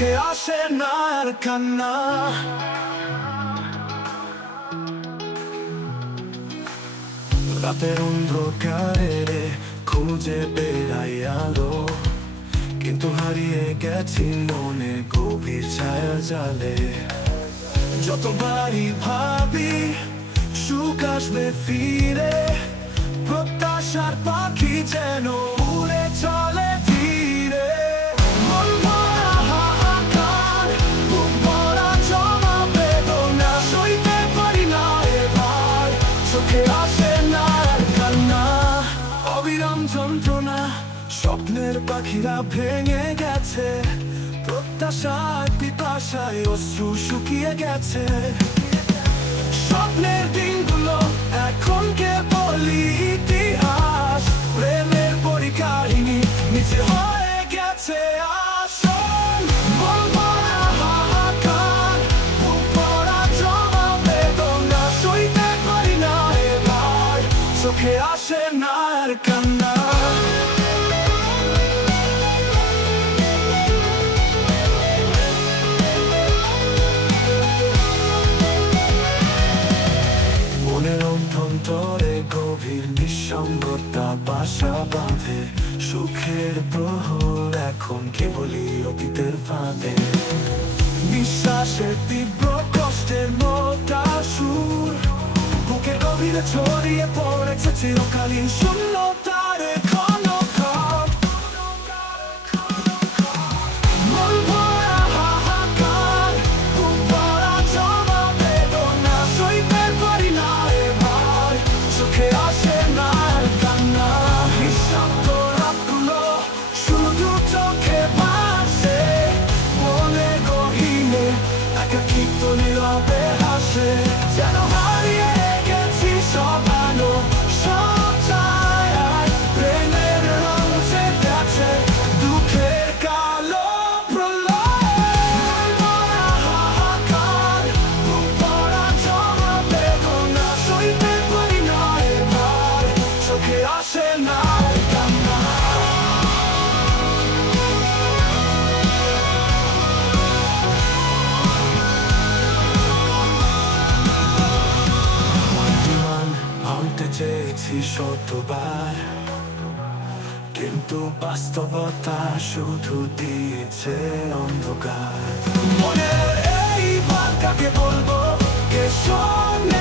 চোখে আসে না আর কান্না। রাতের অন্ধকারে খুঁজে বেড়াই আলো, কিন্তু হারিয়ে গেছি মনে গভীর ছায়া জালে। যতবারই ভাবি সুখ আসবে ফিরে, প্রত্যাশার পাখি যেন উড়ে চলে ধীরে। মন ভরা হাহাকার, বুক ভরা জমা বেদনা, সইতে পারি না এবার, চোখে আসে না আর কান্না। অবিরাম যন্ত্রণা, স্বপ্নের পাখিরা ভেঙে গেছে, প্রত্যাশার পিপাসায় অশ্রু শুকিয়ে গেছে। স্বপ্নের দিনগুলো এখন কেবলই ইতিহাস, প্রেমের পরিকাহিনী নিচে হয়ে গেছে আসল। মন ভরা হাহাকার, বুক ভরা জমা বেদনা, সইতে পারি না এবার, চোখে আসে না আর কান্না। মনের অভ্যন্তরে গভীর নিঃসঙ্গতা বাসা বাঁধে, সুখের প্রহর এখন কেবলই অতীতের ফাঁদে। নিঃশ্বাসের তীব্র কষ্টের মোটা সুর, বুকের গভীরে ছড়িয়ে পড়েছে চিরকালীন শূন্যতার ক্ষণকার। মন ভরা হাহাকার, বুক ভরা জমা বেদনা, সইতে পারি না এবার, চোখে আসে না আর কান্না। নিঃশব্দ রাতগুলো শুধু চোখে ভাসে, মনে গহীনে একাকিত্ব নীরবে হাসে, যেন হারিয়ে গেছি সব আলো সব ছায়ায়। প্রেমের রং উঠে গেছে দুঃখের কালো প্রলয়ে। মন ভরা হাহাকার, বুক ভরা জমা বেদনা, সইতে পারি না এবার, চোখে আসে না আর কান্না। ভাঙতে চেয়েছি শতবার, কিন্তু বাস্তবতা শুধু দিয়েছে অন্ধকার। মনের এই ভাবটাকে বলবো কে শোনে।